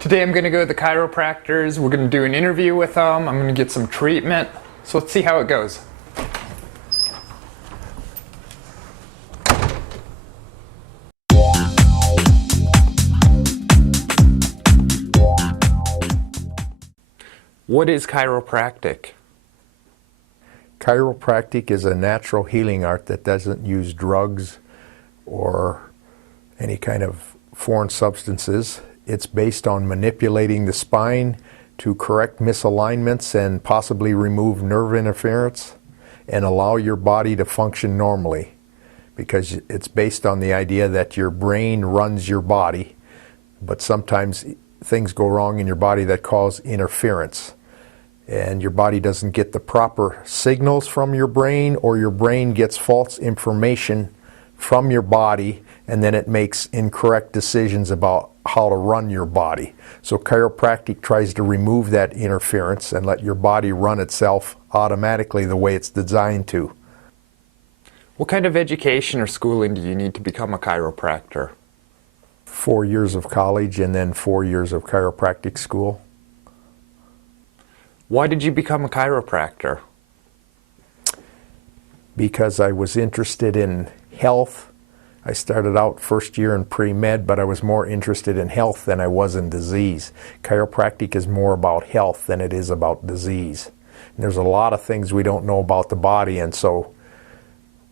Today I'm going to go to the chiropractors. We're going to do an interview with them. I'm going to get some treatment. So let's see how it goes. What is chiropractic? Chiropractic is a natural healing art that doesn't use drugs or any kind of foreign substances. It's based on manipulating the spine to correct misalignments and possibly remove nerve interference and allow your body to function normally, because it's based on the idea that your brain runs your body, but sometimes things go wrong in your body that cause interference. And your body doesn't get the proper signals from your brain, or your brain gets false information from your body, and then it makes incorrect decisions about how to run your body. So chiropractic tries to remove that interference and let your body run itself automatically the way it's designed to. What kind of education or schooling do you need to become a chiropractor? 4 years of college and then 4 years of chiropractic school. Why did you become a chiropractor? Because I was interested in health. I started out first year in pre-med, but I was more interested in health than I was in disease. Chiropractic is more about health than it is about disease. And there's a lot of things we don't know about the body, and so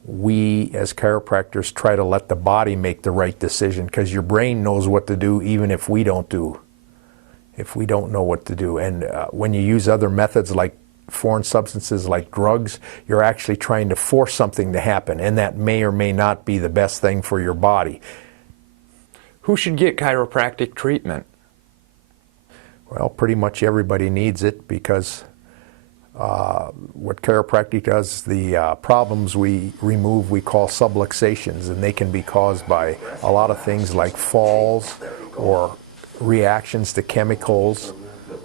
we as chiropractors try to let the body make the right decision, because your brain knows what to do even if we don't know what to do. And when you use other methods like foreign substances like drugs, you're actually trying to force something to happen, and that may or may not be the best thing for your body. Who should get chiropractic treatment? Well, pretty much everybody needs it, because what chiropractic does, the problems we remove we call subluxations, and they can be caused by a lot of things like falls or reactions to chemicals.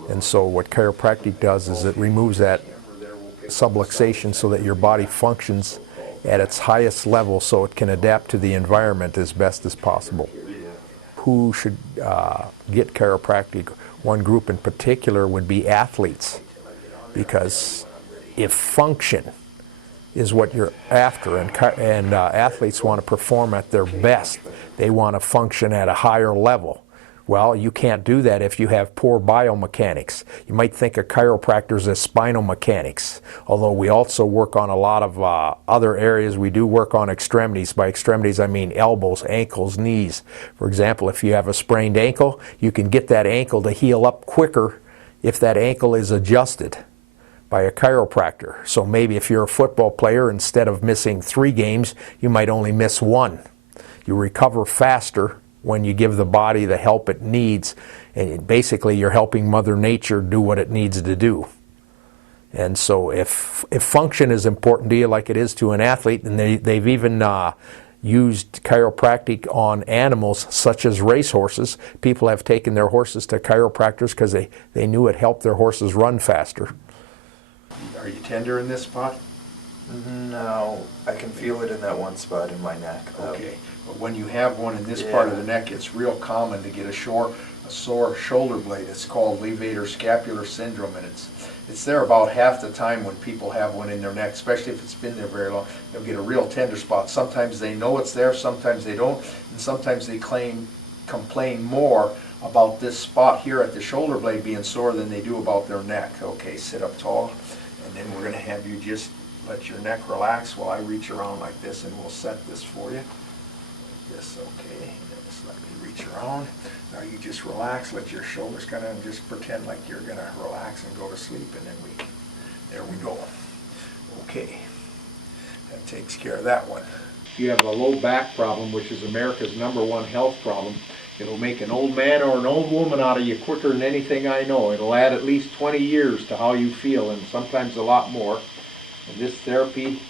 And so what chiropractic does is it removes that subluxation so that your body functions at its highest level, so it can adapt to the environment as best as possible. Who should get chiropractic? One group in particular would be athletes, because if function is what you're after, and athletes want to perform at their best, they want to function at a higher level. Well, you can't do that if you have poor biomechanics. You might think of chiropractors as spinal mechanics, although we also work on a lot of other areas. We do work on extremities. By extremities, I mean elbows, ankles, knees. For example, if you have a sprained ankle, you can get that ankle to heal up quicker if that ankle is adjusted by a chiropractor. So maybe if you're a football player, instead of missing 3 games, you might only miss 1. You recover faster when you give the body the help it needs, and basically you're helping Mother Nature do what it needs to do. And so if function is important to you like it is to an athlete, and they've even used chiropractic on animals such as racehorses. People have taken their horses to chiropractors because they knew it helped their horses run faster. Are you tender in this spot? No, I can feel it in that one spot in my neck. Okay. But when you have one in this part of the neck, it's real common to get a sore shoulder blade. It's called levator scapular syndrome, and it's there about half the time when people have one in their neck, especially if it's been there very long. They'll get a real tender spot. Sometimes they know it's there, sometimes they don't, and sometimes they complain more about this spot here at the shoulder blade being sore than they do about their neck. Okay, sit up tall, and then we're going to have you just let your neck relax while I reach around like this, and we'll set this for you. Like this, okay. Just let me reach around. Now you just relax, let your shoulders kind of just pretend like you're going to relax and go to sleep, and then there we go. Okay, that takes care of that one. If you have a low back problem, which is America's #1 health problem, it'll make an old man or an old woman out of you quicker than anything I know. It'll add at least 20 years to how you feel, and sometimes a lot more. And this therapy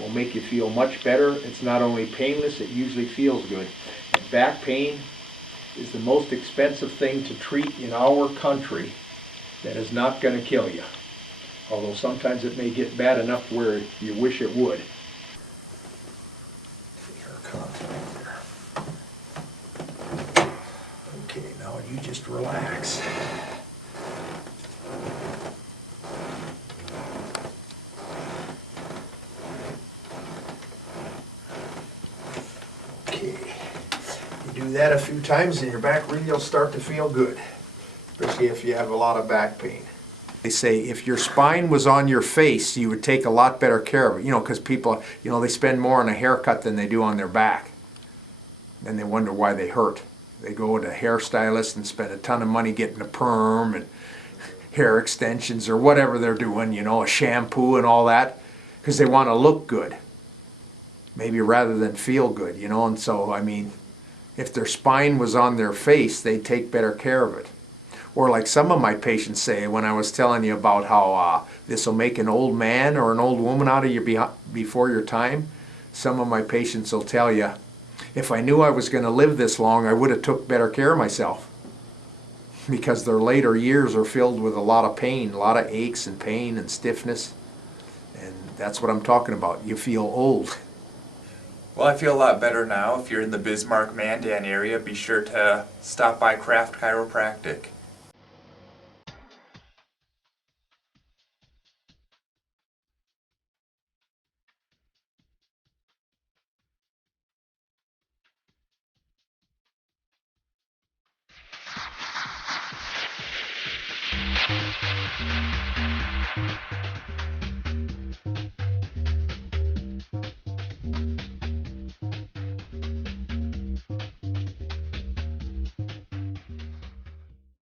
will make you feel much better. It's not only painless, it usually feels good. And back pain is the most expensive thing to treat in our country that is not going to kill you. Although sometimes it may get bad enough where you wish it would. Okay, now you just relax. Okay. You do that a few times and your back really will start to feel good, especially if you have a lot of back pain. They say if your spine was on your face, you would take a lot better care of it. You know, because people, you know, they spend more on a haircut than they do on their back. And they wonder why they hurt. They go to a hairstylist and spend a ton of money getting a perm and hair extensions or whatever they're doing, you know, a shampoo and all that, because they want to look good. Maybe rather than feel good, you know. And so, I mean, if their spine was on their face, they'd take better care of it. Or like some of my patients say, when I was telling you about how this will make an old man or an old woman out of you before your time, some of my patients will tell you, if I knew I was going to live this long, I would have took better care of myself. Because their later years are filled with a lot of pain, a lot of aches and pain and stiffness. And that's what I'm talking about. You feel old. Well, I feel a lot better now. If you're in the Bismarck-Mandan area, be sure to stop by Kraft Chiropractic.